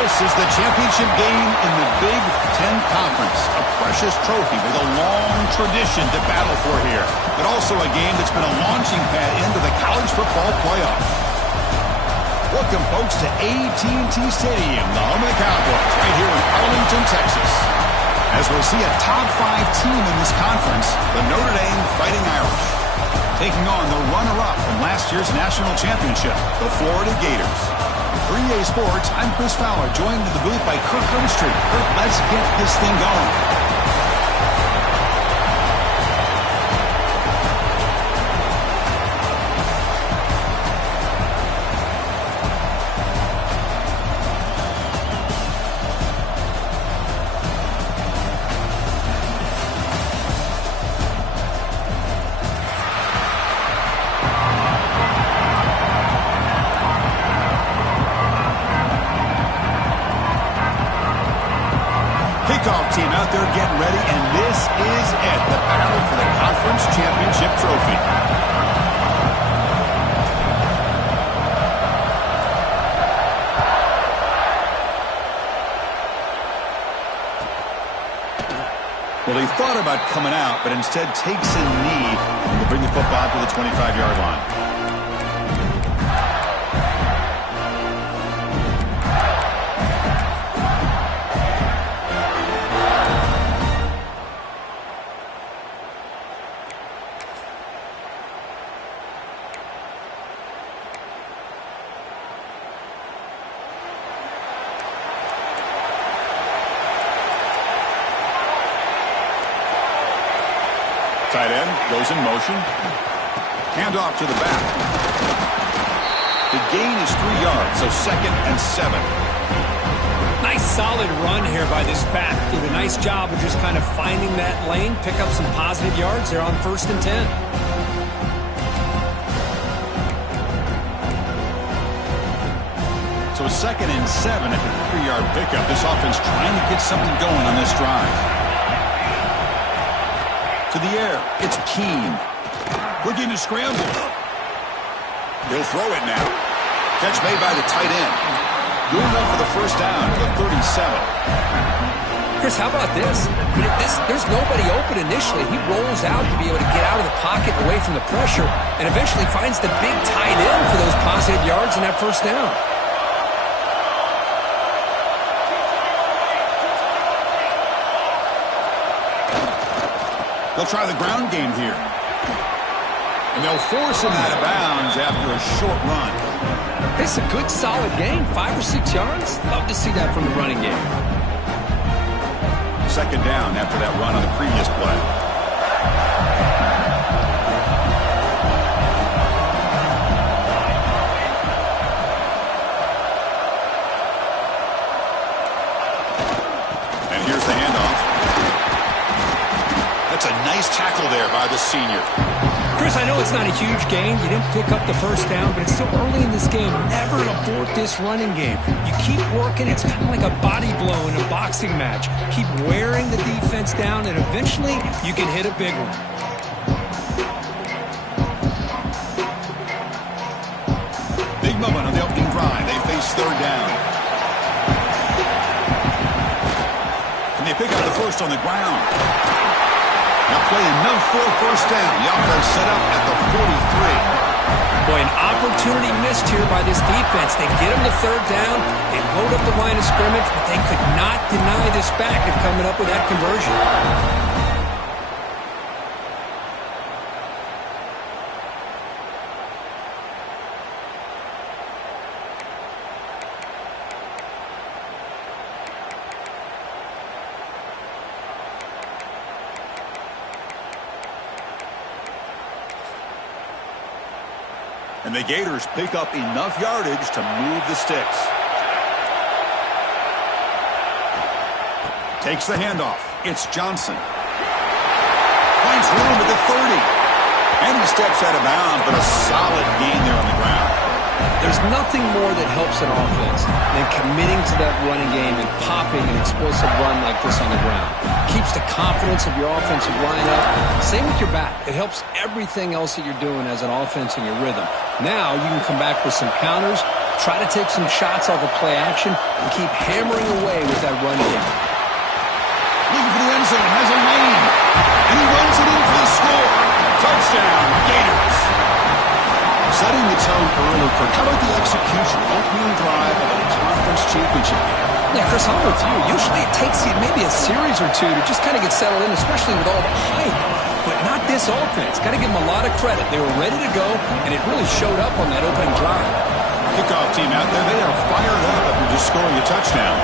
This is the championship game in the Big Ten Conference. A precious trophy with a long tradition to battle for here. But also a game that's been a launching pad into the college football playoff. Welcome, folks, to AT&T Stadium, the home of the Cowboys, right here in Arlington, Texas. As we'll see a top 5 team in this conference, the Notre Dame Fighting Irish, taking on the runner-up from last year's national championship, the Florida Gators. For EA Sports, I'm Chris Fowler, joined in the booth by Kirk Herbstreit. Kirk, let's get this thing going. Kickoff team out there getting ready, and this is it, the battle for the conference championship trophy. Well, he thought about coming out, but instead takes a knee to bring the football to the 25-yard line. Tight end goes in motion. Handoff to the back. The gain is 3 yards, so 2nd and 7. Nice solid run here by this back. Did a nice job of just kind of finding that lane, pick up some positive yards there on 1st and 10. So 2nd and 7 after the 3-yard pickup. This offense trying to get something going on this drive. To the air, it's Keene. Looking to scramble. He'll throw it now. Catch made by the tight end. Good enough for the first down to the 37. Chris, how about this? There's nobody open initially. He rolls out to be able to get out of the pocket away from the pressure and eventually finds the big tight end for those positive yards and that first down. They'll try the ground game here. And they'll force him out of bounds after a short run. It's a good, solid game. 5 or 6 yards. Love to see that from the running game. 2nd down after that run on the previous play. And here's the handoff. That's a nice tackle there by the senior. Chris, I know it's not a huge gain. You didn't pick up the first down, but it's still early in this game. Never abort this running game. You keep working. It's kind of like a body blow in a boxing match. Keep wearing the defense down, and eventually you can hit a big one. Big moment on the opening drive. They face 3rd down. And they pick up the first on the ground. Now play enough for a first down. The offense set up at the 43. Boy, an opportunity missed here by this defense. They get them to 3rd down. They load up the line of scrimmage, but they could not deny this back of coming up with that conversion. And the Gators pick up enough yardage to move the sticks. Takes the handoff. It's Johnson. Finds room at the 30. And he steps out of bounds, but a solid gain there on the ground. There's nothing more that helps an offense than committing to that running game and popping an explosive run like this on the ground. Keeps the confidence of your offensive line up. Same with your back. It helps everything else that you're doing as an offense in your rhythm. Now you can come back with some counters, Try to take some shots off of play action and keep hammering away with that run game. Looking for the end zone, has a lane, and he runs it in for the score. Touchdown, Gators. Setting the tone early for how about the execution, opening drive of a conference championship game. Yeah, Chris, I'm with you. Usually it takes you maybe a series or two to just kind of get settled in, especially with all the hype. But not this offense. Got to give them a lot of credit. They were ready to go, and it really showed up on that opening drive. Kickoff team out there, they are fired up after just scoring a touchdown.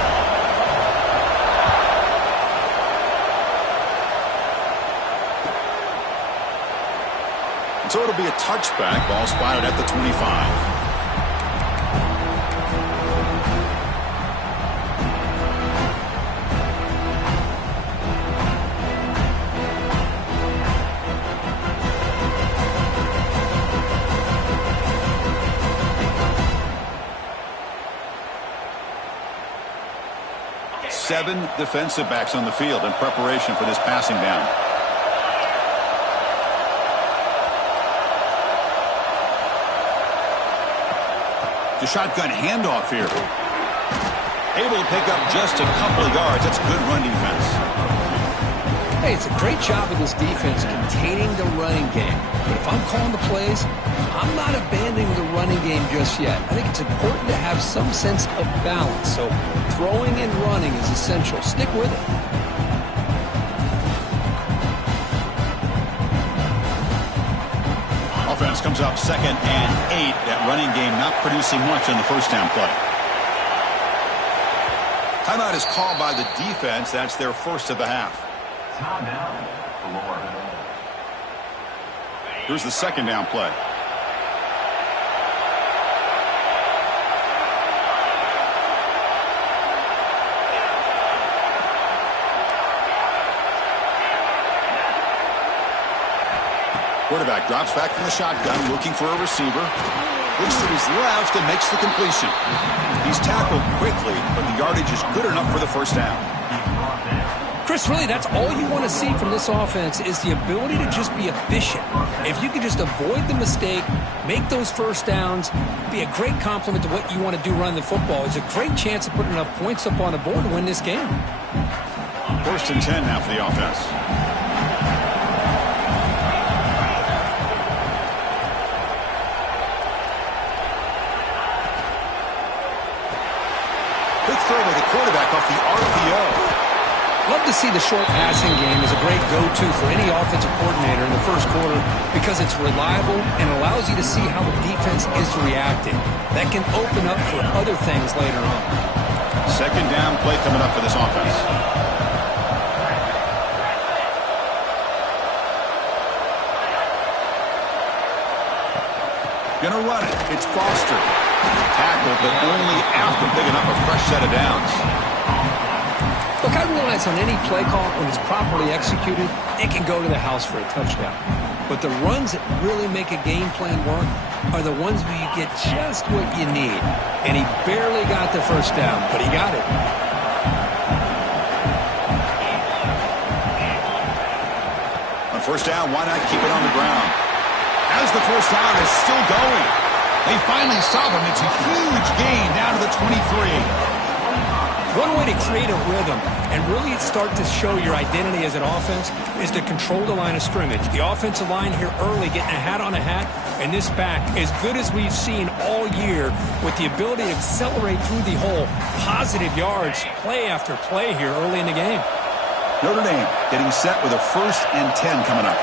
So it'll be a touchback. Ball spotted at the 25. Seven defensive backs on the field in preparation for this passing down. The shotgun handoff here. Able to pick up just a couple of yards. That's good run defense. Hey, it's a great job of this defense containing the running game. But if I'm calling the plays, I'm not abandoning the running game just yet. I think it's important to have some sense of balance. So throwing and running is essential. Stick with it. Offense comes up 2nd and 8. That running game not producing much on the first down play. Timeout is called by the defense. That's their first of the half. Here's the second down play. Quarterback drops back from the shotgun, looking for a receiver. Looks to his left and makes the completion. He's tackled quickly, but the yardage is good enough for the first down. Chris, really, that's all you want to see from this offense is the ability to just be efficient. If you can just avoid the mistake, make those first downs, be a great compliment to what you want to do running the football. It's a great chance of putting enough points up on the board to win this game. 1st and 10 now for the offense. Quick throw by the quarterback off the RPO. Love to see the short passing game as a great go-to for any offensive coordinator in the first quarter because it's reliable and allows you to see how the defense is reacting. That can open up for other things later on. Second down play coming up for this offense. Gonna run it. It's Foster. Tackled, but only after picking up a fresh set of downs. Look, I realize on any play call, when it's properly executed, it can go to the house for a touchdown. But the runs that really make a game plan work are the ones where you get just what you need. And he barely got the first down, but he got it. On first down, why not keep it on the ground? As the first down is still going. They finally stop him. It's a huge gain down to the 23. One way to create a rhythm and really start to show your identity as an offense is to control the line of scrimmage. The offensive line here early getting a hat on a hat, and this back as good as we've seen all year with the ability to accelerate through the hole. Positive yards, play after play here early in the game. Notre Dame getting set with a 1st and 10 coming up.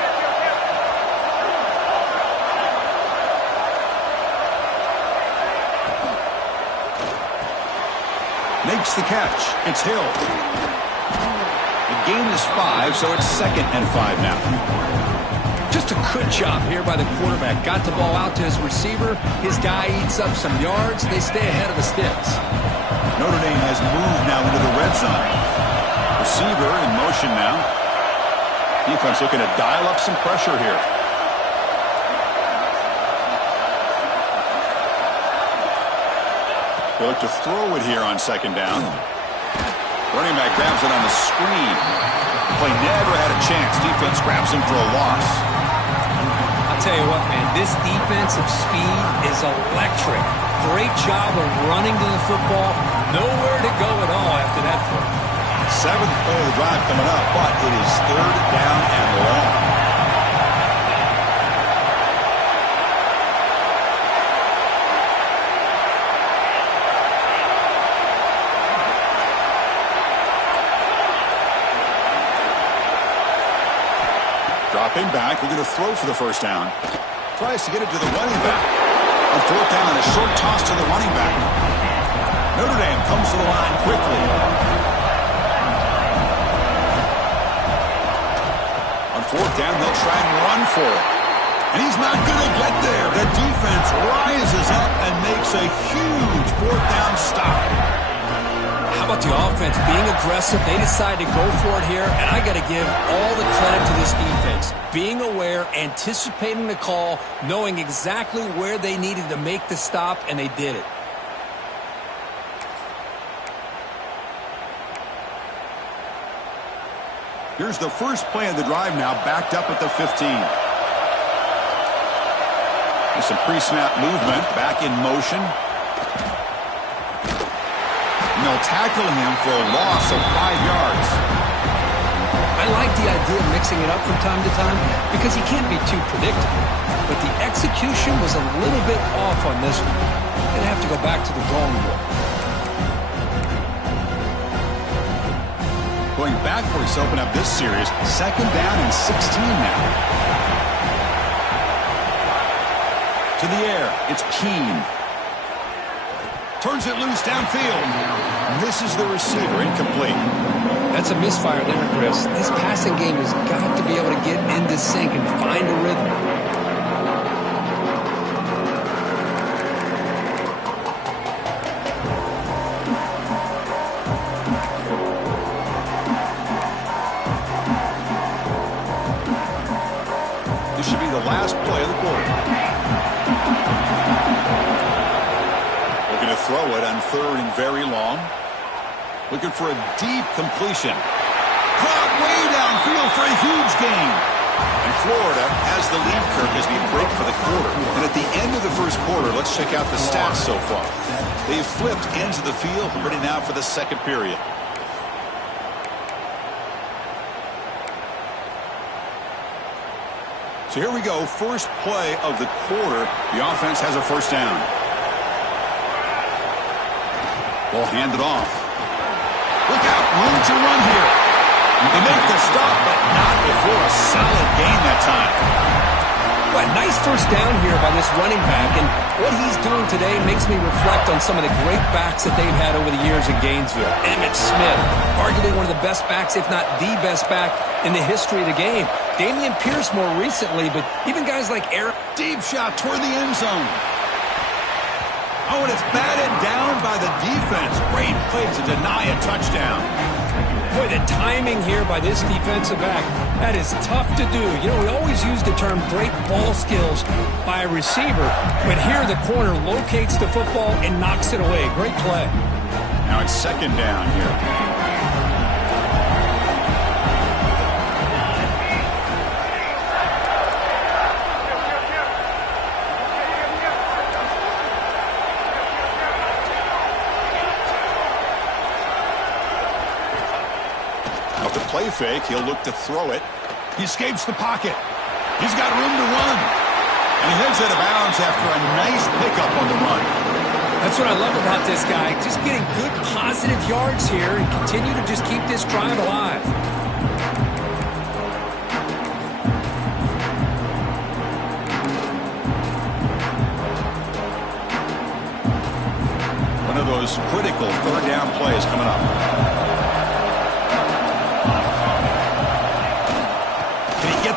Makes the catch. It's Hill. The gain is 5, so it's 2nd and 5 now. Just a good job here by the quarterback. Got the ball out to his receiver. His guy eats up some yards. They stay ahead of the sticks. Notre Dame has moved now into the red zone. Receiver in motion now. Defense looking to dial up some pressure here. They look to throw it here on 2nd down. Running back grabs it on the screen. Play never had a chance. Defense grabs him for a loss. I'll tell you what, man, this defensive speed is electric. Great job of running to the football. Nowhere to go at all after that play. Seventh play of the drive coming up, but it is third down and long. Dropping back, we're going to throw for the first down. Tries to get it to the running back. On fourth down, a short toss to the running back. Notre Dame comes to the line quickly. On fourth down, they'll try and run for it. And he's not going to get there. The defense rises up and makes a huge fourth down stop. How about the offense being aggressive? They decide to go for it here, and I got to give all the credit to this defense. Being aware, anticipating the call, knowing exactly where they needed to make the stop, and they did it. Here's the first play of the drive now, backed up at the 15. There's some pre-snap movement, back in motion. And they'll tackle him for a loss of 5 yards. I like the idea of mixing it up from time to time because you can't be too predictable. But the execution was a little bit off on this one. Gonna have to go back to the drawing board. Going backwards to open up this series, second down and 16 now. To the air, it's Keene. Turns it loose downfield. Misses the receiver, incomplete. That's a misfire there, Chris. This passing game has got to be able to get into sync and find a rhythm. This should be the last play of the quarter. Looking to throw it on third and very long. Looking for a deep completion. Caught way downfield for a huge gain. And Florida has the lead, Kirk, as we break for the quarter. And at the end of the first quarter, let's check out the stats so far. They've flipped ends of the field, ready now for the second period. So here we go, first play of the quarter. The offense has a first down. Ball handed off. Look out, room to run here. They make the stop, but not before a solid gain that time. Well, nice first down here by this running back, and what he's doing today makes me reflect on some of the great backs that they've had over the years in Gainesville. Emmitt Smith, arguably one of the best backs, if not the best back in the history of the game. Damian Pierce more recently, but even guys like Eric. Deep shot toward the end zone. Oh, and it's batted down by the defense. Great play to deny a touchdown. Boy, the timing here by this defensive back, that is tough to do. You know, we always use the term great ball skills by a receiver, but here the corner locates the football and knocks it away. Great play. Now it's second down here. Play fake, he'll look to throw it. He escapes the pocket. He's got room to run. And he heads out of bounds after a nice pickup on the run. That's what I love about this guy. Just getting good positive yards here and continue to just keep this drive alive. One of those critical third down plays coming up.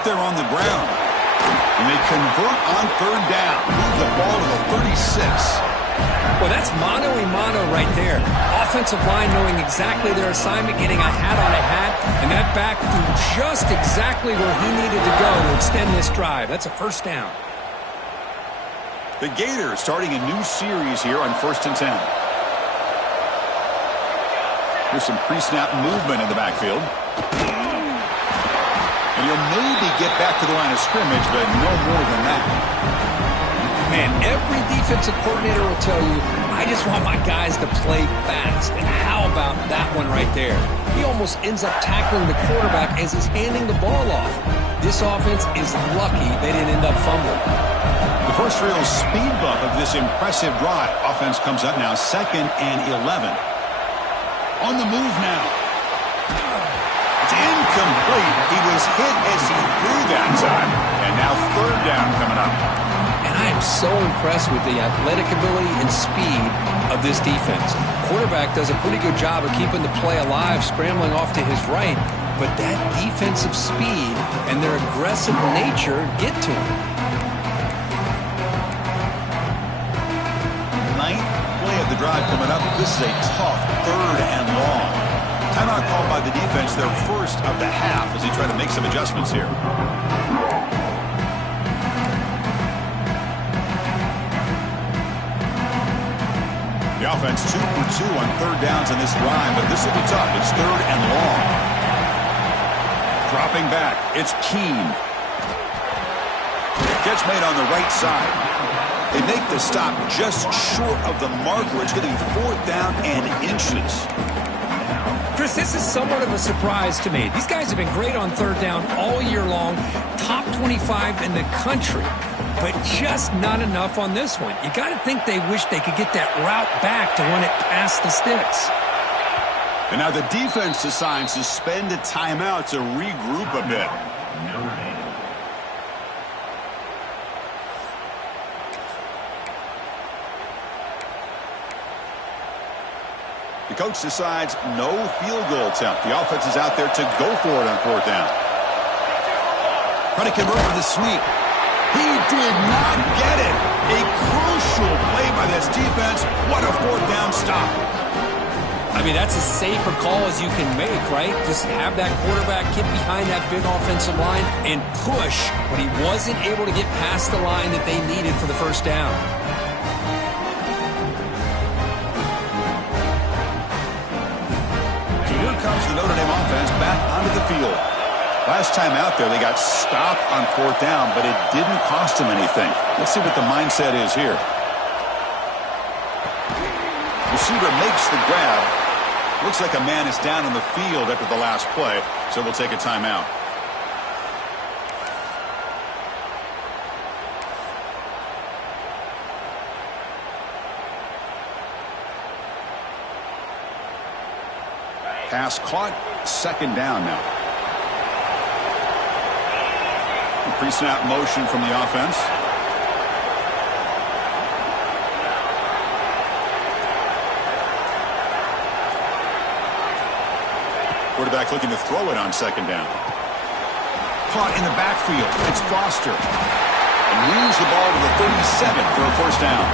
There on the ground. And they convert on third down. Move the ball to the 36. Well, that's mano-a-mano right there. Offensive line knowing exactly their assignment, getting a hat on a hat, and that back threw just exactly where he needed to go to extend this drive. That's a first down. The Gators starting a new series here on 1st and 10. There's some pre-snap movement in the backfield. And He'll maybe get back to the line of scrimmage, but no more than that. Man, every defensive coordinator will tell you, I just want my guys to play fast. And how about that one right there? He almost ends up tackling the quarterback as he's handing the ball off. This offense is lucky they didn't end up fumbling. The first real speed bump of this impressive drive. Offense comes up now 2nd and 11. On the move now. It's incomplete. He was hit as he threw that time. And now 3rd down coming up. And I am so impressed with the athletic ability and speed of this defense. Quarterback does a pretty good job of keeping the play alive, scrambling off to his right. But that defensive speed and their aggressive nature get to him. 9th play of the drive coming up. This is a tough 3rd and long. Timeout called by the defense, their first of the half, as he tried to make some adjustments here. The offense 2 for 2 on 3rd downs in this drive, but this will be tough. It's 3rd and long. Dropping back, it's Keene. Catch made on the right side. They make the stop just short of the mark where it's going to be 4th down and inches. Chris, this is somewhat of a surprise to me. These guys have been great on 3rd down all year long, top 25 in the country, but just not enough on this one. You got to think they wish they could get that route back to run it past the sticks. And now the defense decides to spend a timeout to regroup a bit. The coach decides no field goal attempt. The offense is out there to go for it on 4th down. Trying to convert with the sweep. He did not get it. A crucial play by this defense. What a 4th down stop. I mean, that's as safe a call as you can make, right? Just have that quarterback get behind that big offensive line and push, but he wasn't able to get past the line that they needed for the 1st down. Comes the Notre Dame offense back onto the field. Last time out there, they got stopped on 4th down, but it didn't cost them anything. Let's see what the mindset is here. Receiver makes the grab. Looks like a man is down on the field after the last play, so we'll take a timeout. Pass caught, 2nd down now. Pre-snap motion from the offense. Quarterback looking to throw it on 2nd down. Caught in the backfield. It's Foster. And moves the ball to the 37 for a 1st down.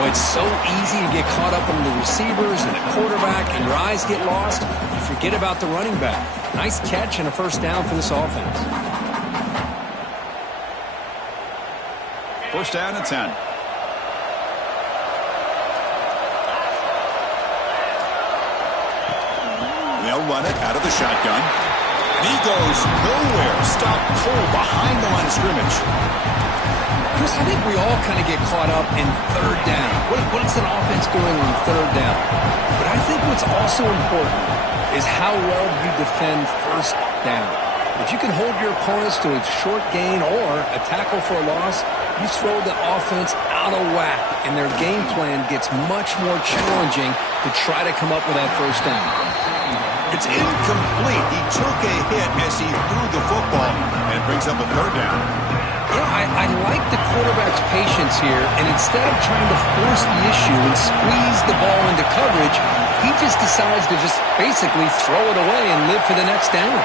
Well, it's so easy to get caught up on the receivers and the quarterback, and your eyes get lost. You forget about the running back. Nice catch and a 1st down for this offense. 1st down and 10. They'll run it out of the shotgun. And he goes nowhere. Stopped cold behind the line of scrimmage. Chris, I think we all kind of get caught up in 3rd down. What is an offense doing on 3rd down? But I think what's also important is how well you defend 1st down. If you can hold your opponents to a short gain or a tackle for a loss, you throw the offense out of whack, and their game plan gets much more challenging to try to come up with that 1st down. It's incomplete. He took a hit as he threw the football, and it brings up a 3rd down. Yeah, I like the quarterback's patience here, and instead of trying to force the issue and squeeze the ball into coverage, he just decides to just basically throw it away and live for the next down.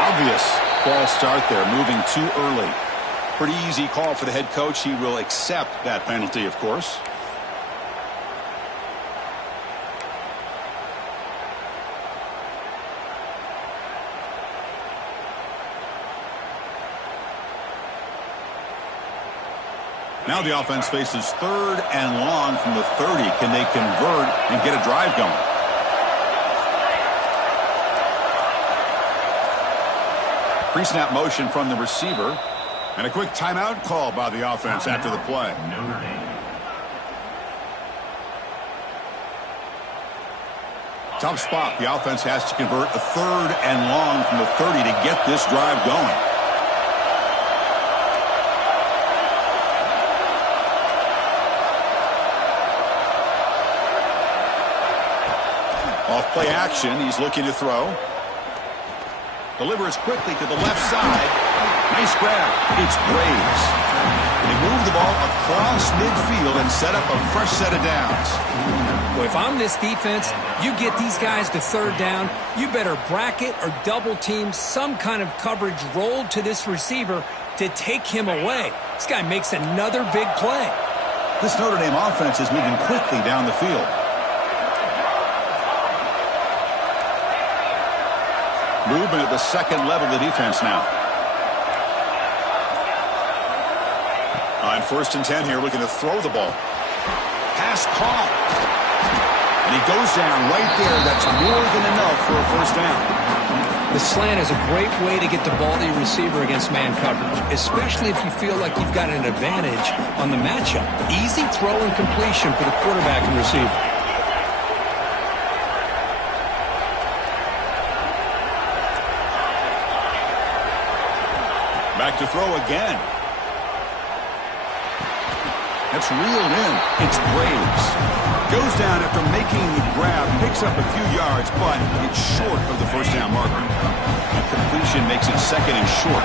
Obvious false start there, moving too early. Pretty easy call for the head coach. He will accept that penalty, of course. Now the offense faces 3rd and long from the 30. Can they convert and get a drive going? Pre-snap motion from the receiver. And a quick timeout call by the offense after the play. Tough spot. The offense has to convert a 3rd and long from the 30 to get this drive going. Off play action. He's looking to throw. Delivers quickly to the left side. Nice grab. It's Braves. They move the ball across midfield and set up a fresh set of downs. Well, if I'm this defense, you get these guys to 3rd down, you better bracket or double team some kind of coverage rolled to this receiver to take him away. This guy makes another big play. This Notre Dame offense is moving quickly down the field. Movement at the second level of the defense now. On 1st and 10 here, looking to throw the ball. Pass caught. And he goes down right there. That's more than enough for a 1st down. The slant is a great way to get the ball to your receiver against man coverage, especially if you feel like you've got an advantage on the matchup. Easy throw and completion for the quarterback and receiver. Back to throw again. That's reeled in. It's Braves. Goes down after making the grab, picks up a few yards, but it's short of the 1st down marker. And completion makes it 2nd and short.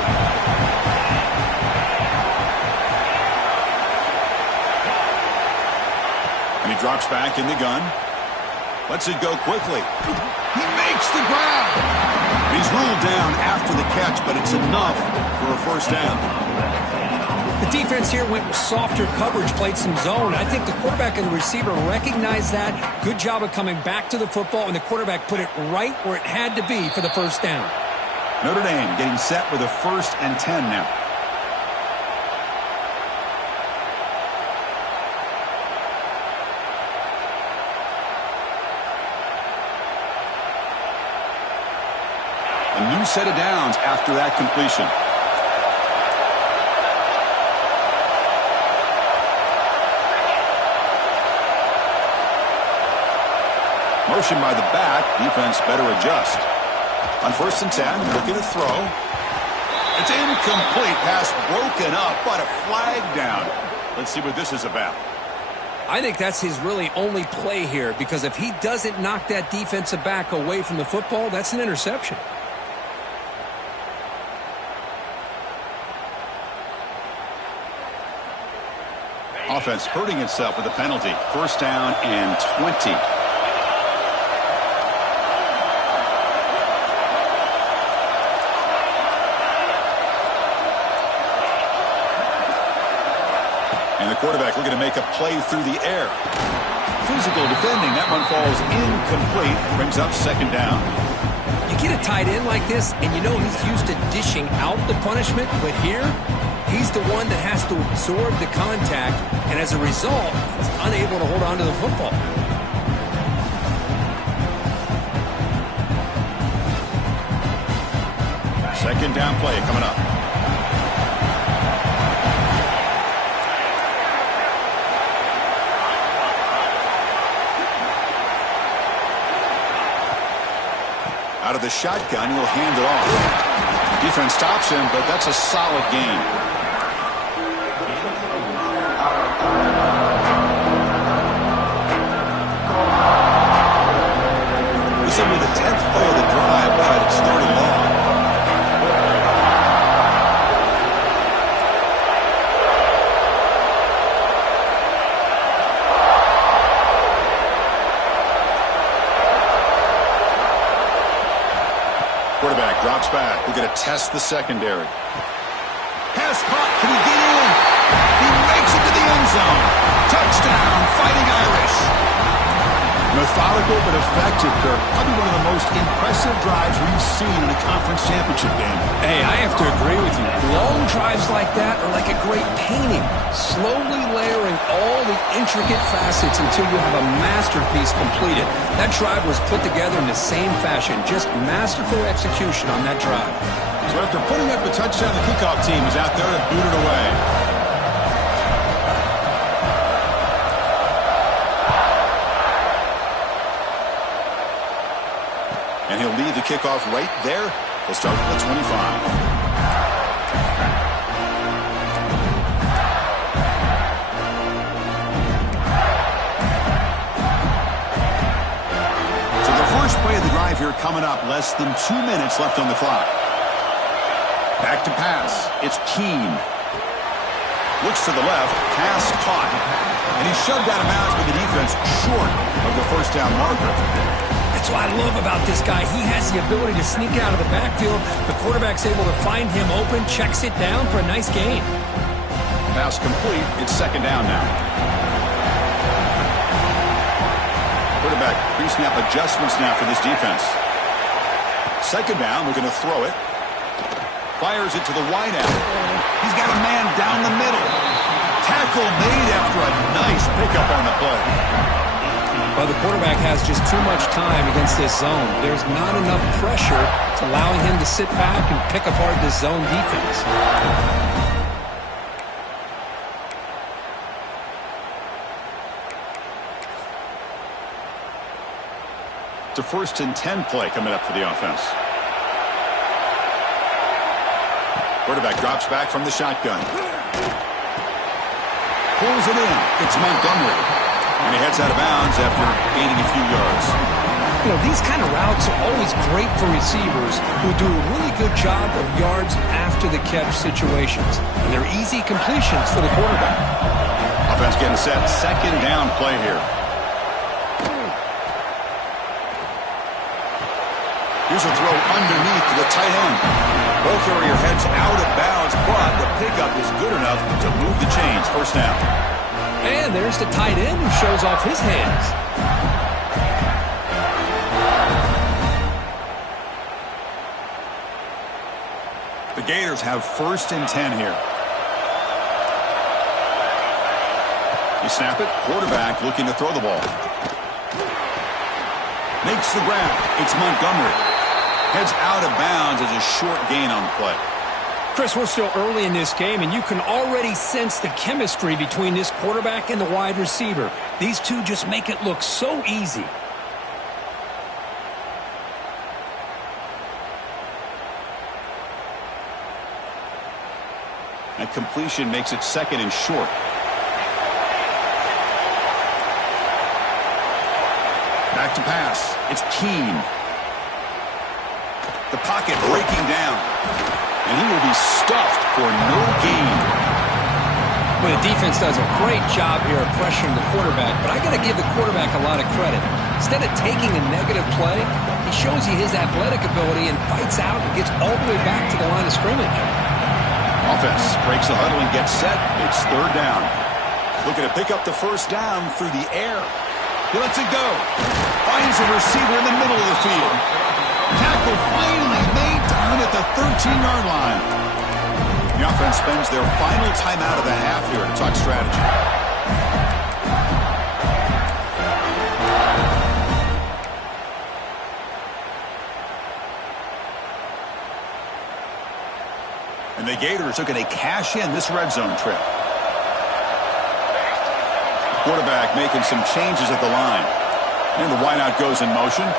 And he drops back in the gun. Lets it go quickly. He makes the grab. He's ruled down after the catch, but it's enough for a 1st down. The defense here went with softer coverage, played some zone. I think the quarterback and the receiver recognized that. Good job of coming back to the football, and the quarterback put it right where it had to be for the 1st down. Notre Dame getting set with a 1st and 10 now. A new set of downs after that completion. Motion by the back. Defense better adjust. On 1st and 10, looking to throw. It's incomplete. Pass broken up, but a flag down. Let's see what this is about. I think that's his really only play here, because if he doesn't knock that defensive back away from the football, that's an interception. Offense hurting itself with a penalty. 1st down and 20. And the quarterback looking to make a play through the air. Physical defending. That one falls incomplete. Brings up 2nd down. You get a tight end like this, and you know he's used to dishing out the punishment, but here, he's the one that has to absorb the contact, and as a result, he's unable to hold on to the football. Second down play coming up. Out of the shotgun, he'll hand it off. Defense stops him, but that's a solid gain. This will be the 10th play of the drive, but it's 3rd and long. Quarterback drops back. We're going to test the secondary. Pass caught. Can he get in? He makes it to the end zone. Touchdown, Fighting Irish. Methodical but effective, Kirk. Probably one of the most impressive drives we've seen in a conference championship game. Hey, I have to agree with you. Long drives like that are like a great painting, slowly layering all the intricate facets until you have a masterpiece completed. That drive was put together in the same fashion, just masterful execution on that drive. So after putting up the touchdown, the kickoff team is out there to boot it away. And he'll lead the kickoff right there. He'll start at the 25. So the first play of the drive here coming up. Less than 2 minutes left on the clock. Back to pass. It's Keene. Looks to the left. Pass caught. And he's shoved out of bounds by the defense short of the first down marker. That's what I love about this guy. He has the ability to sneak out of the backfield. The quarterback's able to find him open, checks it down for a nice gain. Pass complete. It's second down now. Quarterback pre-snap adjustments now for this defense. Second down. We're going to throw it. Fires it to the wideout. He's got a man down the middle. Tackle made after a nice pickup on the play. Well, the quarterback has just too much time against this zone. There's not enough pressure to allowing him to sit back and pick apart this zone defense. It's a 1st and 10 play coming up for the offense. Quarterback drops back from the shotgun. Pulls it in. It's Montgomery. And he heads out of bounds after gaining a few yards. You know, these kind of routes are always great for receivers who do a really good job of yards after the catch situations. And they're easy completions for the quarterback. Offense getting set. Second down play here. Here's a throw underneath to the tight end. Ball carrier heads out of bounds, but the pickup is good enough to move the chains. First down. And there's the tight end who shows off his hands. The Gators have 1st and 10 here. You snap it. Quarterback looking to throw the ball. Makes the grab. It's Montgomery. Heads out of bounds as a short gain on the play. Chris, we're still early in this game, and you can already sense the chemistry between this quarterback and the wide receiver. These two just make it look so easy. That completion makes it second and short. Back to pass. It's Keene. The pocket breaking down. And he will be stuffed for no gain. Well, the defense does a great job here of pressuring the quarterback, but I got to give the quarterback a lot of credit. Instead of taking a negative play, he shows you his athletic ability and fights out and gets all the way back to the line of scrimmage. Offense breaks the huddle and gets set. It's third down. Looking to pick up the first down through the air. He lets it go. Finds a receiver in the middle of the field. Tackle finally made down at the 13-yard line. The offense spends their final timeout of the half here to talk strategy. And the Gators are going to cash in this red zone trip. Quarterback making some changes at the line. And the wideout goes in motion.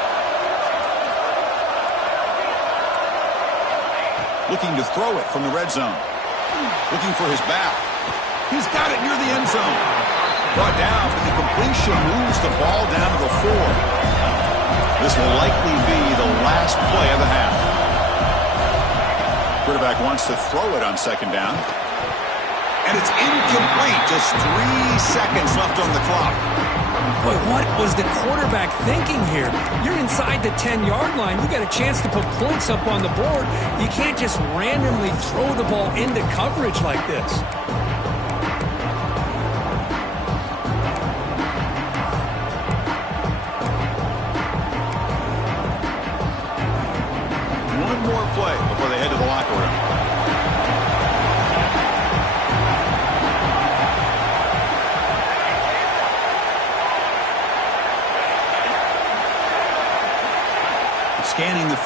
Looking to throw it from the red zone. Looking for his back. He's got it near the end zone. Brought down, but the completion moves the ball down to the 4. This will likely be the last play of the half. Quarterback wants to throw it on second down. And it's incomplete. Just 3 seconds left on the clock. Boy, what was the quarterback thinking here? You're inside the 10-yard line. You got a chance to put points up on the board. You can't just randomly throw the ball into coverage like this.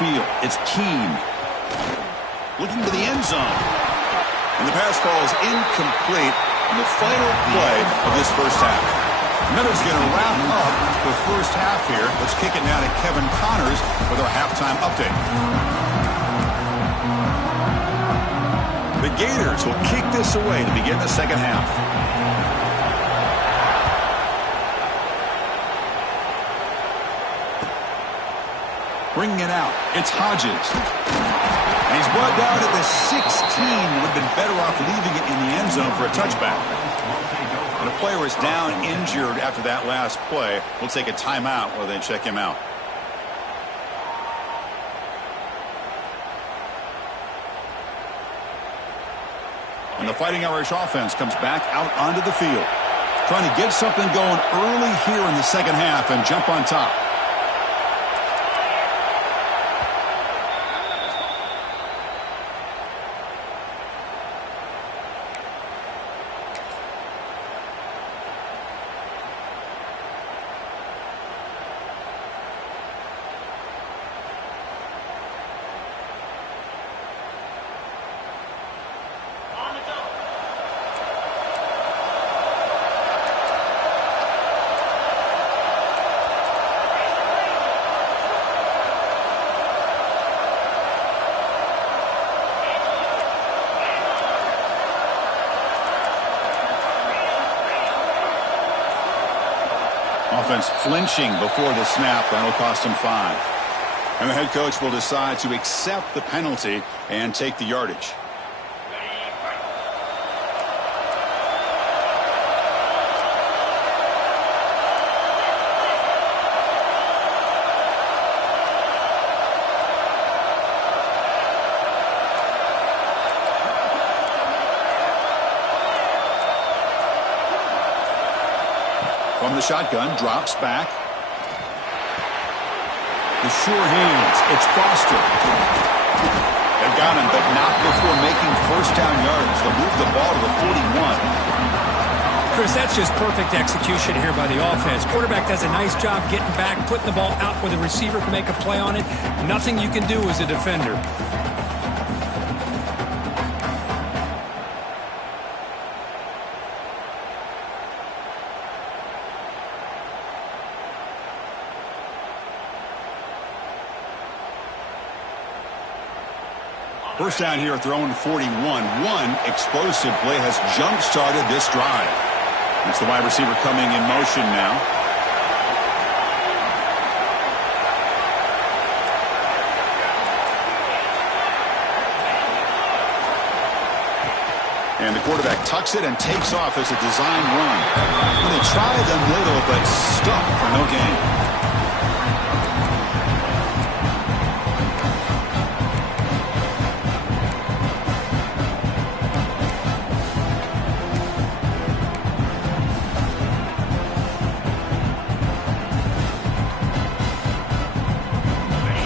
field. It's Keene. Looking to the end zone. And the pass falls incomplete in the final play of this first half. Notre's going to wrap up the first half here. Let's kick it now to Kevin Connors with our halftime update. The Gators will kick this away to begin the second half. Bringing it out, it's Hodges. And he's brought down at the 16. Would have been better off leaving it in the end zone for a touchback. And the player is down injured after that last play. We'll take a timeout while they check him out. And the Fighting Irish offense comes back out onto the field. Trying to get something going early here in the second half and jump on top. Offense flinching before the snap. That'll cost him 5. And the head coach will decide to accept the penalty and take the yardage. From the shotgun, drops back. The sure hands. It's Foster. They've got him, but not before making first down yards. They'll move the ball to the 41. Chris, that's just perfect execution here by the offense. Quarterback does a nice job getting back, putting the ball out where the receiver can make a play on it. Nothing you can do as a defender. First down here, throwing 41. One explosive play has jump-started this drive. It's the wide receiver coming in motion now. And the quarterback tucks it and takes off as a design run. And they try the middle, but stuck for no gain.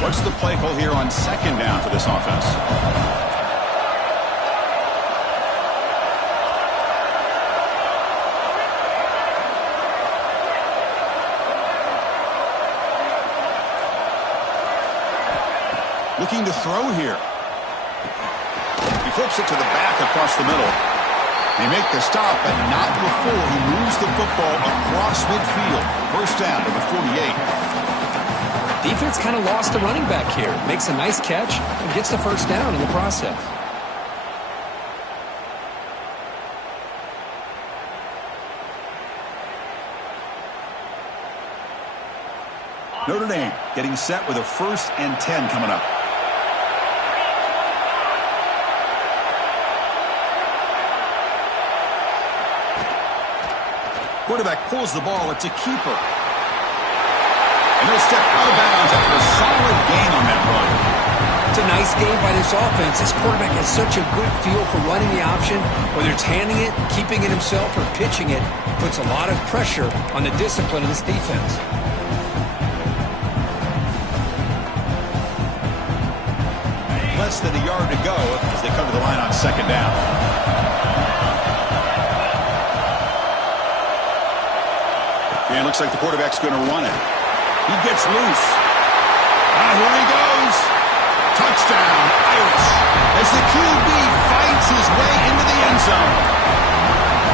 What's the play call here on second down for this offense? Looking to throw here. He flips it to the back across the middle. They make the stop, but not before he moves the football across midfield. First down to the 48. Defense kind of lost the running back here. Makes a nice catch and gets the first down in the process. Notre Dame getting set with a 1st and 10 coming up. Quarterback pulls the ball. It's a keeper. And they'll step out of bounds after a solid gain on that run. It's a nice game by this offense. This quarterback has such a good feel for running the option. Whether it's handing it, keeping it himself, or pitching it, puts a lot of pressure on the discipline of this defense. Less than a yard to go as they come to the line on second down. And it looks like the quarterback's going to run it. He gets loose. Here he goes. Touchdown, Irish, as the QB fights his way into the end zone.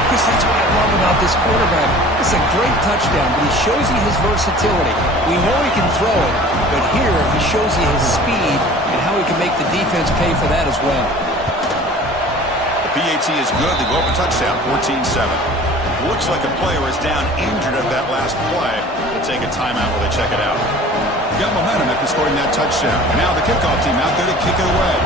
Chris, that's what I love about this quarterback. It's a great touchdown, but he shows you his versatility. We know he can throw it, but here he shows you his speed and how he can make the defense pay for that as well. The PAT is good. They go up a touchdown, 14-7. Looks like a player is down injured at that last play. They'll take a timeout while they check it out. Got momentum after scoring that touchdown. Now the kickoff team out there to kick it away.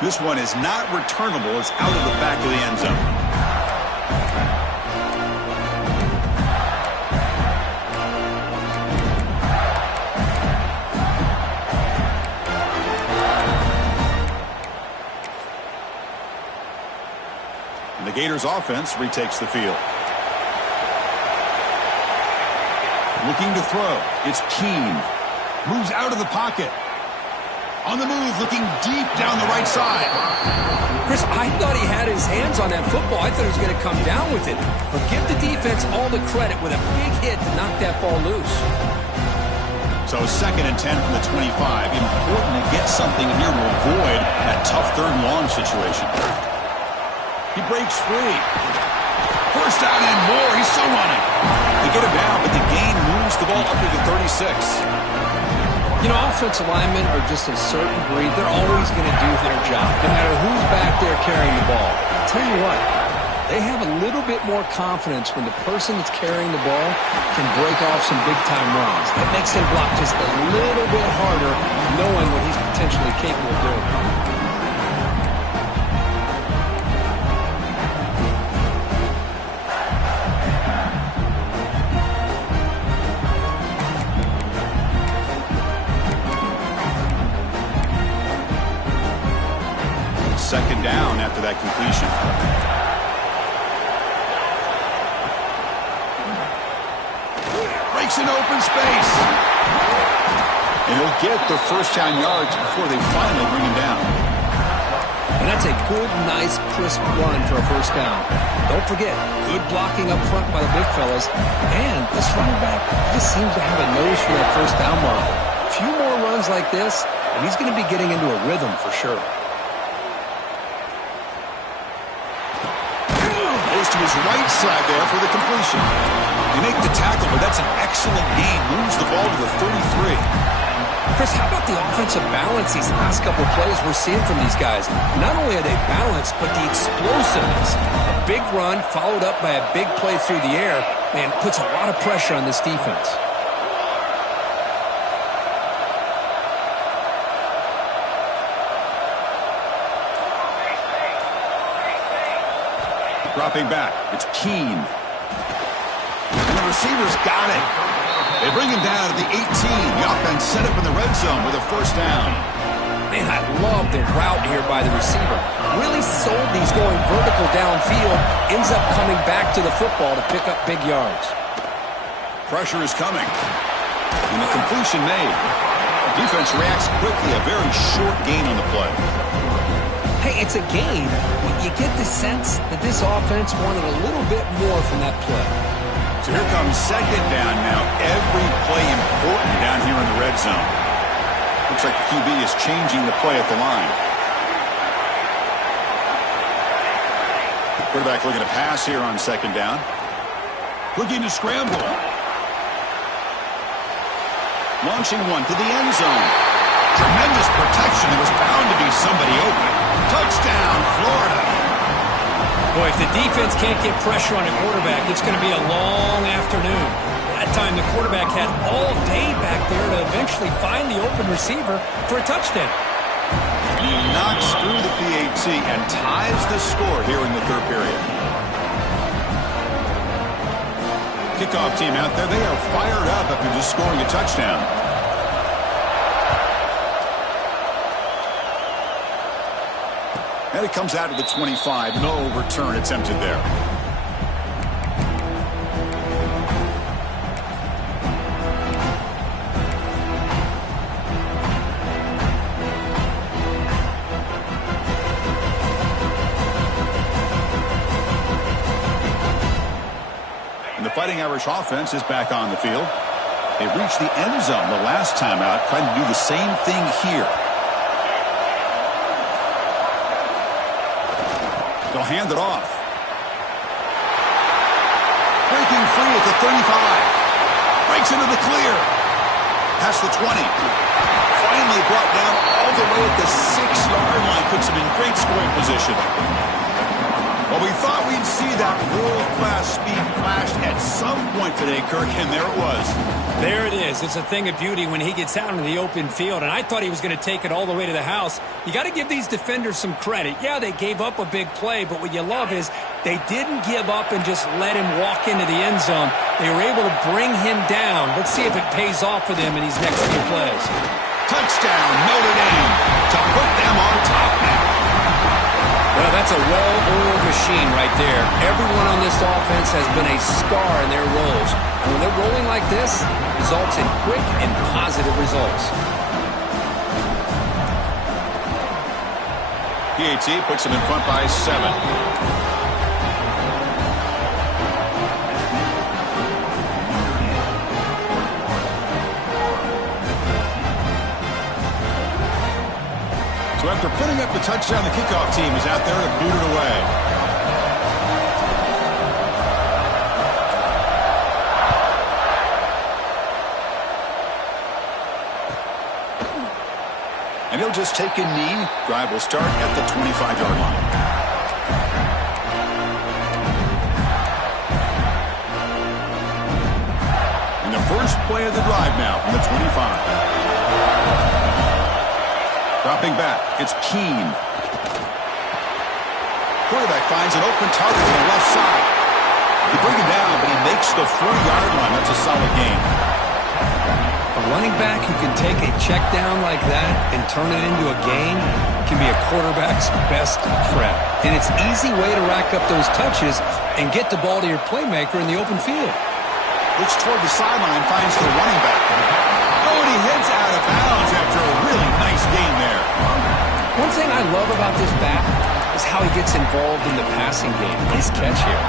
This one is not returnable. It's out of the back of the end zone. And the Gators offense retakes the field. Looking to throw. It's Keene. Moves out of the pocket. On the move, looking deep down the right side. Chris, I thought he had his hands on that football. I thought he was going to come down with it. But give the defense all the credit with a big hit to knock that ball loose. So 2nd and 10 from the 25. Important to get something here to avoid that tough 3rd and long situation. He breaks free. First down and more. He's still running. They get him down, but the gain moves the ball up to the 36. You know, offensive linemen are just a certain breed. They're always going to do their job, no matter who's back there carrying the ball. I'll tell you what, they have a little bit more confidence when the person that's carrying the ball can break off some big-time runs. That makes them block just a little bit harder, knowing what he's potentially capable of doing. Second down after that completion. Breaks in open space. And he'll get the first down yards before they finally bring him down. And that's a good, nice, crisp run for a first down. Don't forget, good blocking up front by the big fellas. And this running back just seems to have a nose for that first down mark. A few more runs like this, and he's going to be getting into a rhythm for sure. To his right side there for the completion. You make the tackle, but that's an excellent gain. Moves the ball to the 33. Chris, how about the offensive balance these last couple of plays we're seeing from these guys? Not only are they balanced, but the explosiveness. A big run followed up by a big play through the air, man, puts a lot of pressure on this defense. Dropping back, it's Keene. And the receiver's got it. They bring him down to the 18. The offense set up in the red zone with a first down. Man, I love the route here by the receiver. Really sold these going vertical downfield. Ends up coming back to the football to pick up big yards. Pressure is coming. And the completion made. The defense reacts quickly. A very short gain on the play. Hey, it's a gain, but you get the sense that this offense wanted a little bit more from that play. So here comes second down now. Every play important down here in the red zone. Looks like the QB is changing the play at the line. Quarterback looking to pass here on second down. Looking to scramble. Launching one to the end zone. Tremendous protection. There was bound to be somebody open. Touchdown, Florida. Boy, if the defense can't get pressure on a quarterback, it's going to be a long afternoon. That time, the quarterback had all day back there to eventually find the open receiver for a touchdown. He knocks through the PAT and ties the score here in the third period. Kickoff team out there. They are fired up after just scoring a touchdown. And it comes out to the 25. No return attempted there. Fighting Irish offense is back on the field. They reached the end zone the last time out, trying to do the same thing here. They'll hand it off. Breaking free at the 35. Breaks into the clear. Past the 20. Finally brought down all the way at the 6-yard line. Puts him in great scoring position. Well, we thought we'd see that world-class speed flashed at some point today, Kirk, and there it was. There it is. It's a thing of beauty when he gets out in the open field, and I thought he was going to take it all the way to the house. You got to give these defenders some credit. Yeah, they gave up a big play, but what you love is they didn't give up and just let him walk into the end zone. They were able to bring him down. Let's see if it pays off for them in these next few plays. Touchdown, Notre Dame, to put them on top now. Well, that's a well-oiled machine right there. Everyone on this offense has been a star in their roles. And when they're rolling like this, results in quick and positive results. PAT puts them in front by 7. So after putting up the touchdown, the kickoff team is out there to boot it away. And he'll just take a knee. Drive will start at the 25-yard line. And the first play of the drive now from the 25. Dropping back, it's Keene. Quarterback finds an open target on the left side. They bring him down, but he makes the 40-yard line. That's a solid game. A running back who can take a check down like that and turn it into a gain can be a quarterback's best friend. And it's an easy way to rack up those touches and get the ball to your playmaker in the open field. Looks toward the sideline, finds the running back. Oh, and he heads out of bounds after a really nice game there. One thing I love about this back is how he gets involved in the passing game. Nice catch here.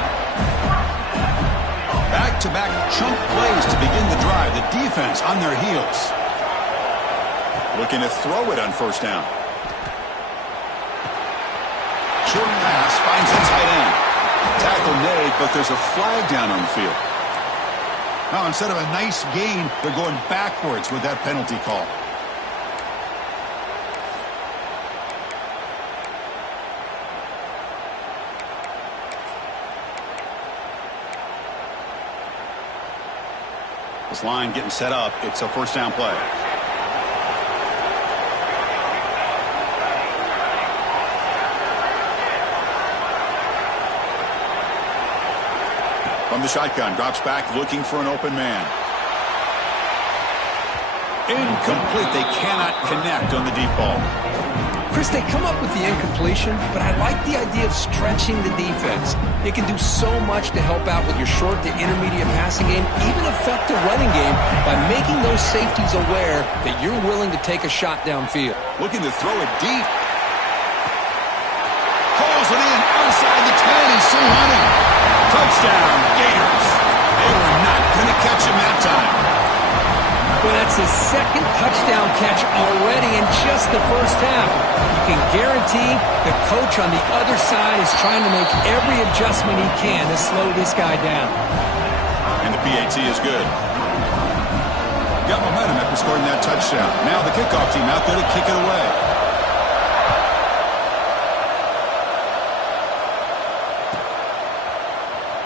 Back-to-back chunk plays to begin the drive. The defense on their heels. Looking to throw it on first down. Short pass finds the tight end. Tackle made, but there's a flag down on the field. Now, instead of a nice gain, they're going backwards with that penalty call. This line getting set up. It's a first down play. From the shotgun, drops back, looking for an open man. Incomplete. They cannot connect on the deep ball. Chris, they come up with the incompletion, but I like the idea of stretching the defense. It can do so much to help out with your short to intermediate passing game, even affect the running game by making those safeties aware that you're willing to take a shot downfield. Looking to throw it deep. Calls it in outside the 10. He's still running. Touchdown, Gators. They were not going to catch him that time. Well, that's his second touchdown catch already in just the first half. You can guarantee the coach on the other side is trying to make every adjustment he can to slow this guy down. And the PAT is good. Got momentum after scoring that touchdown. Now the kickoff team out there to kick it away.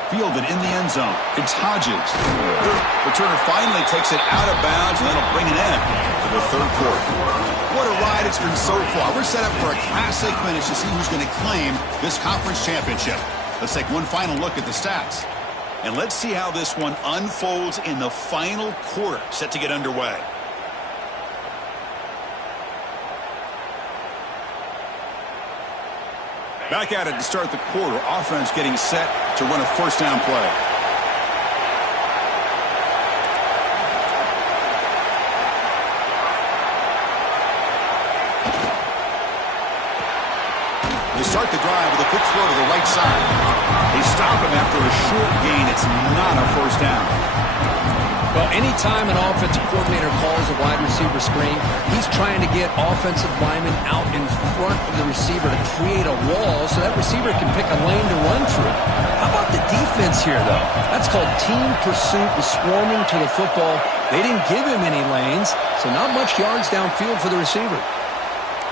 Fielded in the end zone. It's Hodges. Returner finally takes it out of bounds, and that'll bring it in to the third quarter. What a ride it's been so far. We're set up for a classic finish to see who's going to claim this conference championship. Let's take one final look at the stats. And let's see how this one unfolds in the final quarter, set to get underway. Back at it to start the quarter. Offense getting set to run a first down play. They start the drive with a quick throw to the right side. They stop him after a short gain. It's not a first down. Well, anytime an offensive coordinator calls a wide receiver screen, he's trying to get offensive linemen out in front of the receiver to create a wall so that receiver can pick a lane to run through. How about the defense here, though? That's called team pursuit and swarming to the football. They didn't give him any lanes, so not much yards downfield for the receiver.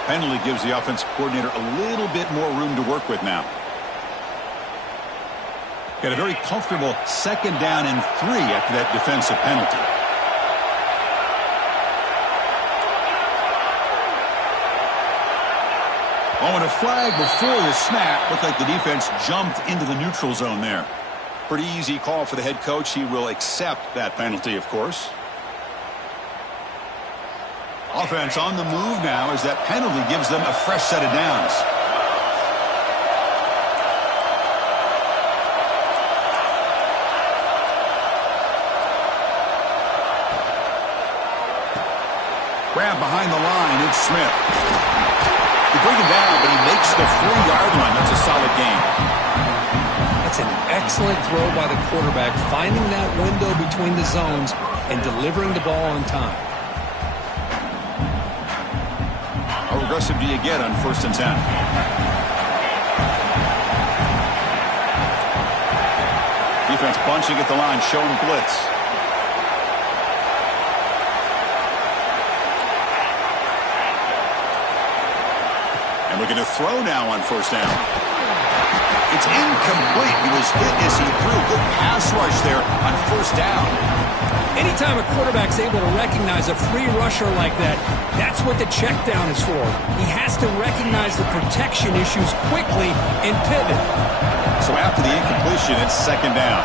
Penalty gives the offensive coordinator a little bit more room to work with now. Got a very comfortable 2nd down and 3 after that defensive penalty. Oh, and a flag before the snap. Looked like the defense jumped into the neutral zone there. Pretty easy call for the head coach. He will accept that penalty, of course. Offense on the move now as that penalty gives them a fresh set of downs. Grab behind the line. It's Smith. They bring him down, but he makes the 4-yard line. That's a solid gain. That's an excellent throw by the quarterback, finding that window between the zones and delivering the ball on time. How aggressive do you get on 1st and 10? Defense bunching at the line, showing blitz. And looking to throw now on 1st down. It's incomplete. He was hit as he threw. Good pass rush there on 1st down. Anytime a quarterback's able to recognize a free rusher like that, that's what the check down is for. He has to recognize the protection issues quickly and pivot. So after the incompletion, it's 2nd down.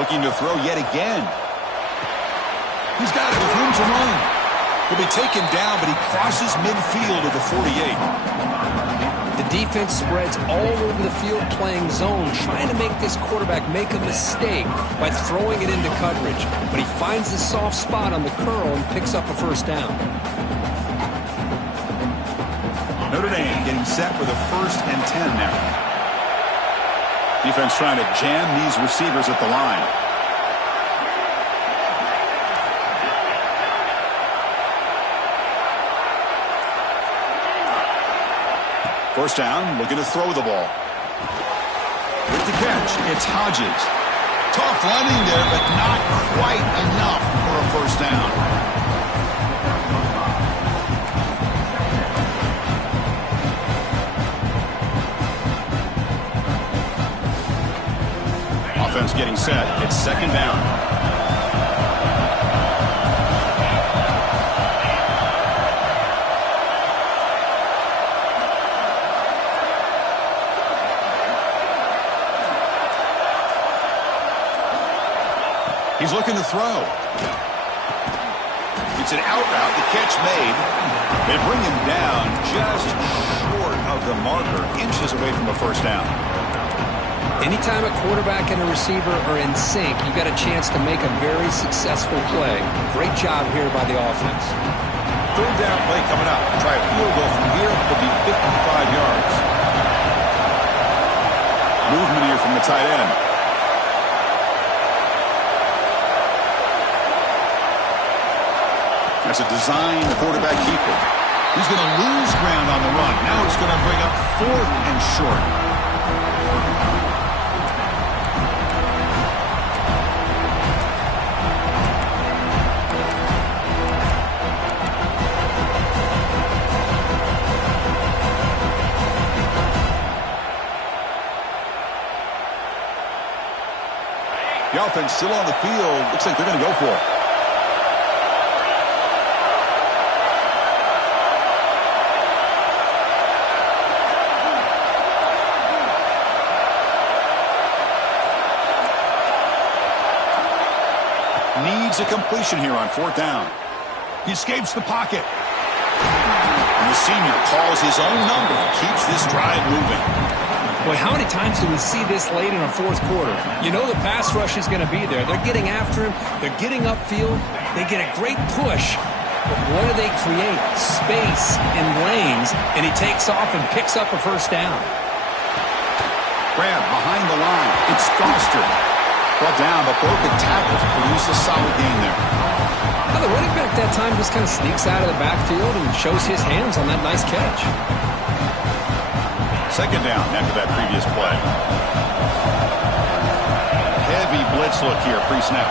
Looking to throw yet again. He's got it with room to run. He'll be taken down, but he crosses midfield at the 48. The defense spreads all over the field playing zone, trying to make this quarterback make a mistake by throwing it into coverage. But he finds the soft spot on the curl and picks up a 1st down. Notre Dame getting set for the 1st and 10 now. Defense trying to jam these receivers at the line. First down, looking to throw the ball. With the catch, it's Hodges. Tough running there, but not quite enough for a 1st down. Offense getting set. It's 2nd down. He's looking to throw. It's an out route. The catch made. They bring him down just short of the marker, inches away from a 1st down. Anytime a quarterback and a receiver are in sync, you got a chance to make a very successful play. Great job here by the offense. 3rd down play coming up. Try a field goal from here. It'll be 55 yards. Movement here from the tight end. That's a designed quarterback keeper. He's going to lose ground on the run. Now it's going to bring up 4th and short. The offense still on the field. Looks like they're going to go for it. Needs a completion here on 4th down. He escapes the pocket. And the senior calls his own number, keeps this drive moving. Boy, how many times do we see this late in a fourth quarter? You know the pass rush is going to be there. They're getting after him. They're getting upfield. They get a great push. But what do they create? Space in lanes, and he takes off and picks up a first down. Grab behind the line. It's Foster. Brought down, but broken tackles produce a solid gain there. Now the running back that time just kind of sneaks out of the backfield and shows his hands on that nice catch. Second down after that previous play. Heavy blitz look here pre-snap.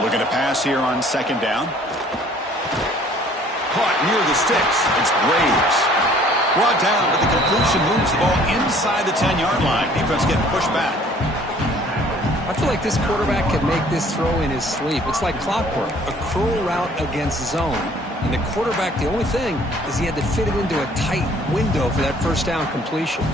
Looking to pass here on second down. Caught near the sticks. It's Braves. Brought down, but the completion moves the ball inside the 10-yard line. Defense getting pushed back. I feel like this quarterback can make this throw in his sleep. It's like clockwork, a curl route against zone. And the quarterback, the only thing is he had to fit it into a tight window for that first down completion.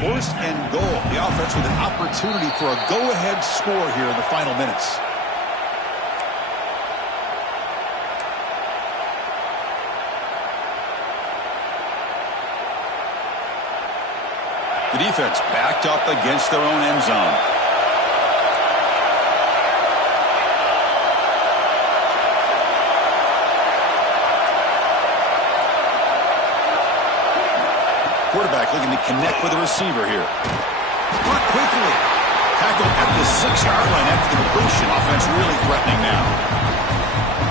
First and goal. The offense with an opportunity for a go-ahead score here in the final minutes. The defense backed up against their own end zone. Quarterback looking to connect with the receiver here. Caught quickly. Tackled at the 6-yard line after the completion. Offense really threatening now.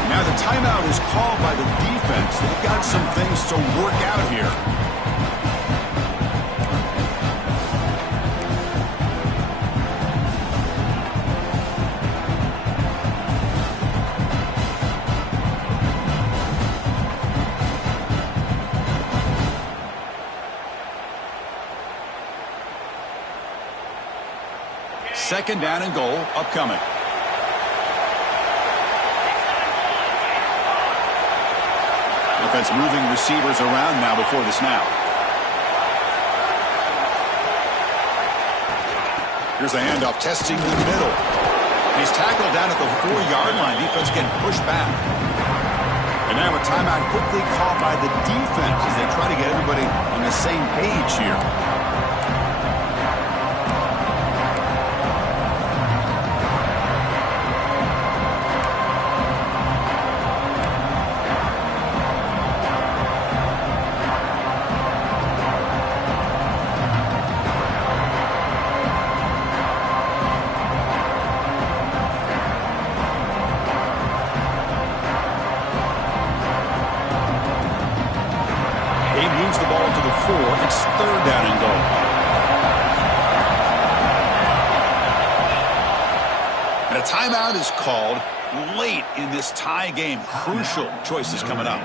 Now the timeout is called by the defense. They've got some things to work out here. Second down and goal upcoming. Defense moving receivers around now before the snap. Here's a handoff testing the middle. He's tackled down at the 4-yard line. Defense getting pushed back. And now a timeout quickly called by the defense as they try to get everybody on the same page here. Moves the ball to the 4. It's third down and goal. And a timeout is called late in this tie game. Crucial choices coming up.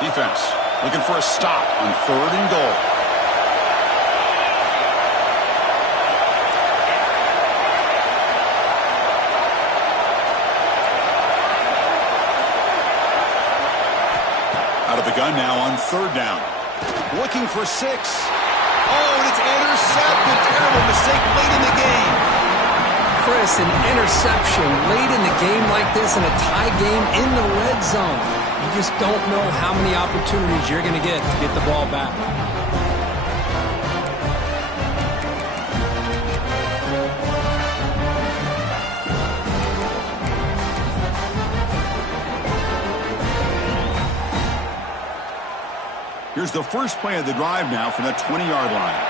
Defense looking for a stop on third and goal. Out of the gun now on third down. Looking for 6. Oh, and it's intercepted. Terrible mistake late in the game. Chris, an interception late in the game like this in a tie game in the red zone. You just don't know how many opportunities you're going to get the ball back. Here's the first play of the drive now from the 20-yard line.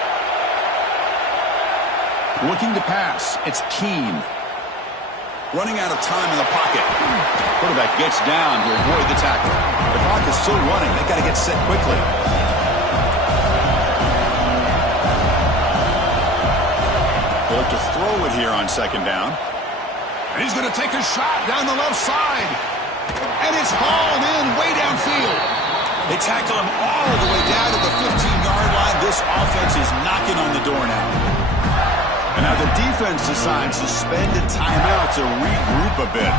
Looking to pass. It's Keene. Running out of time in the pocket. Quarterback gets down to avoid the tackle. The clock is still running. They've got to get set quickly. to throw it here on second down. And he's going to take a shot down the left side. And it's hauled in way downfield. They tackle him all the way down to the 15-yard line. This offense is knocking on the door now. And now the defense decides to spend a timeout to regroup a bit.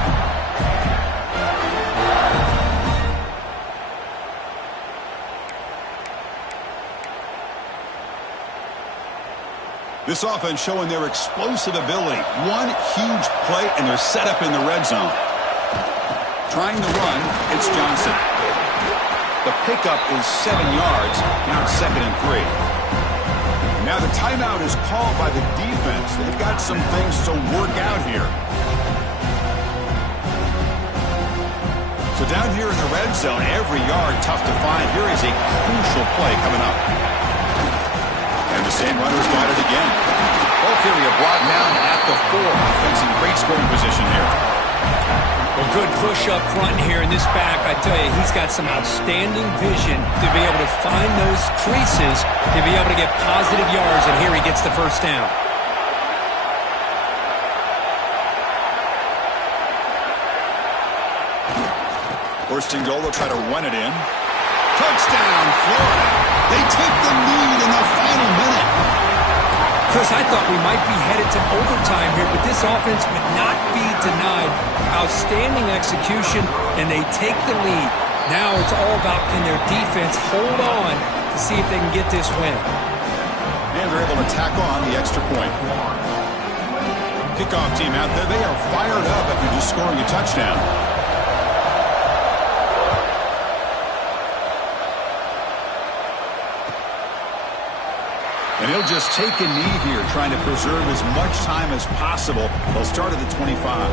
This offense showing their explosive ability. One huge play, and they're set up in the red zone. Trying to run, it's Johnson. The pickup is 7 yards. Now it's 2nd and 3. Now the timeout is called by the defense. They've got some things to work out here. So down here in the red zone, every yard tough to find. Here is a crucial play coming up. And the same runner's got it again. Both here are brought down at the 4. Offense in great scoring position here. Well, good push up front here in this back. I tell you, he's got some outstanding vision to be able to find those creases, to be able to get positive yards, and here he gets the first down. First and goal, they'll try to run it in. Touchdown, Florida. They take the lead in the final minute. Chris, I thought we might be headed to overtime here, but this offense would not be denied. Outstanding execution, and they take the lead. Now it's all about can their defense hold on to see if they can get this win. And they're able to tack on the extra point. Kickoff team out there. They are fired up after just scoring a touchdown. And he'll just take a knee here, trying to preserve as much time as possible. They'll start at the 25.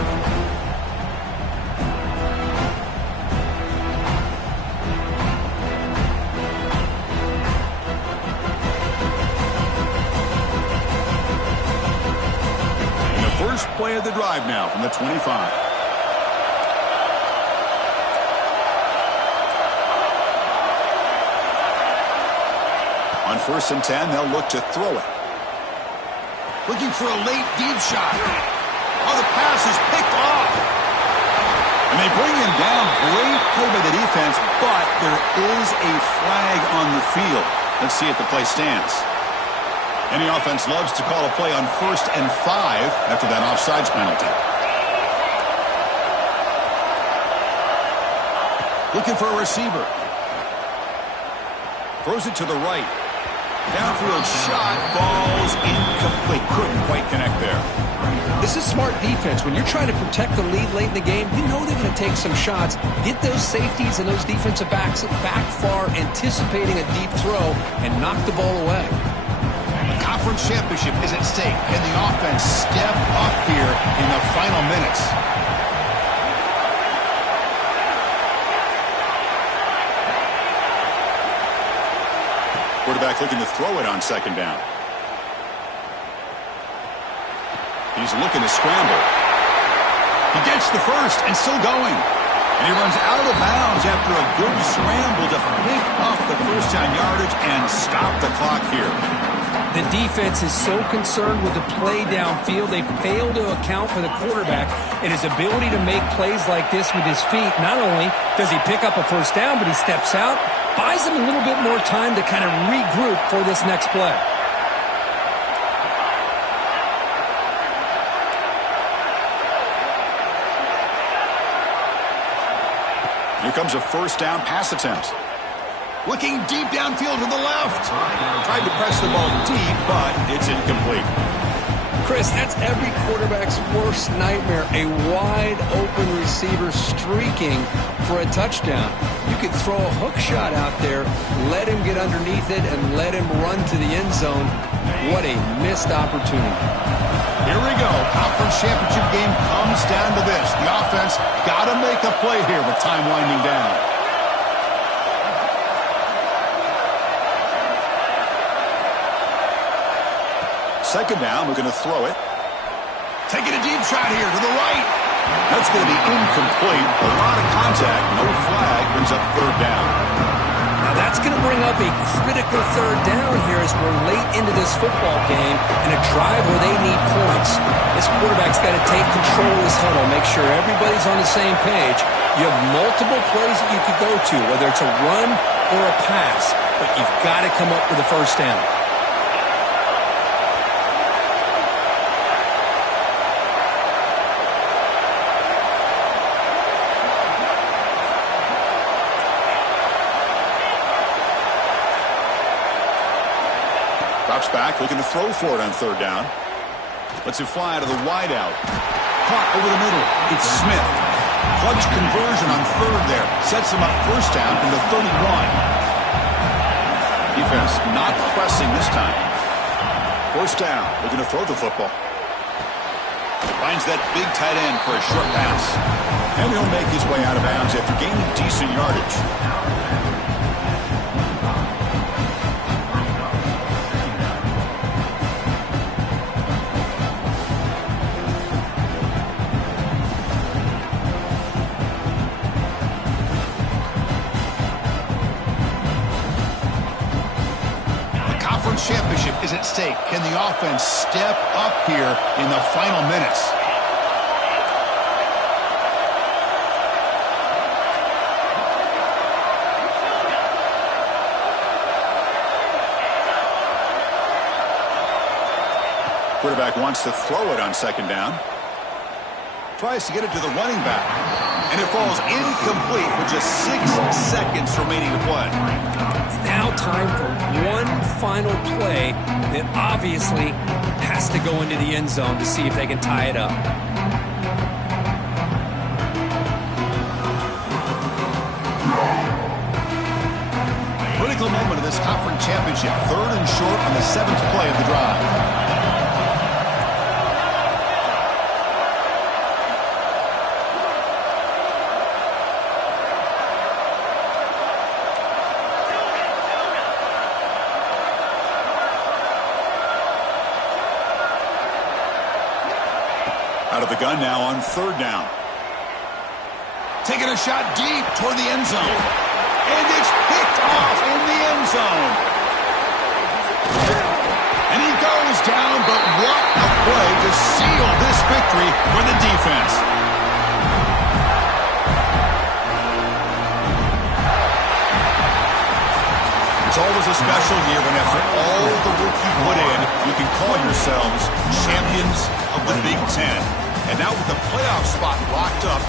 And the first play of the drive now from the 25. On 1st and 10, they'll look to throw it. Looking for a late deep shot. Oh, the pass is picked off. And they bring him down. Great play by the defense, but there is a flag on the field. Let's see if the play stands. Any offense loves to call a play on 1st and 5 after that offsides penalty. Looking for a receiver. Throws it to the right. Downfield shot falls incomplete. Couldn't quite connect there. This is smart defense. When you're trying to protect the lead late in the game, you know they're going to take some shots. Get those safeties and those defensive backs back far, anticipating a deep throw, and knock the ball away. The conference championship is at stake. Can the offense step up here in the final minutes? Quarterback looking to throw it on 2nd down. He's looking to scramble. He gets the first and still going. And he runs out of bounds after a good scramble to pick up the first down yardage and stop the clock here. The defense is so concerned with the play downfield, they fail to account for the quarterback and his ability to make plays like this with his feet. Not only does he pick up a first down, but he steps out, buys him a little bit more time to kind of regroup for this next play. Here comes a first down pass attempt. Looking deep downfield to the left. Tried to press the ball deep, but it's incomplete. Chris, that's every quarterback's worst nightmare. A wide open receiver streaking for a touchdown. You could throw a hook shot out there, let him get underneath it, and let him run to the end zone. What a missed opportunity. Here we go. Conference championship game comes down to this. The offense got to make a play here with time winding down. Second down, we're going to throw it. Taking a deep shot here to the right. That's going to be incomplete. A lot of contact, no flag, brings up 3rd down. Now that's going to bring up a critical third down here as we're late into this football game and a drive where they need points. This quarterback's got to take control of this huddle, make sure everybody's on the same page. You have multiple plays that you could go to, whether it's a run or a pass, but you've got to come up with a first down. Drops back, looking to throw for it on third down. Lets it fly to the wideout. Caught over the middle. It's Smith. Clutch conversion on third there. Sets him up first down from the 31. Defense not pressing this time. First down, looking to throw the football. Finds that big tight end for a short pass. And he'll make his way out of bounds after gaining decent yardage. Championship is at stake. Can the offense step up here in the final minutes? Quarterback wants to throw it on second down. Tries to get it to the running back. And it falls incomplete with just 6 seconds remaining to play. Now time for one final play that obviously has to go into the end zone to see if they can tie it up. Critical moment of this conference championship. Third and short on the 7th play of the drive. Out of the gun now on third down. Taking a shot deep toward the end zone. And it's picked off in the end zone. And he goes down, but what a play to seal this victory for the defense. It's always a special year when after all the work you put in, you can call yourselves champions of the Big Ten. And now with the playoff spot locked up,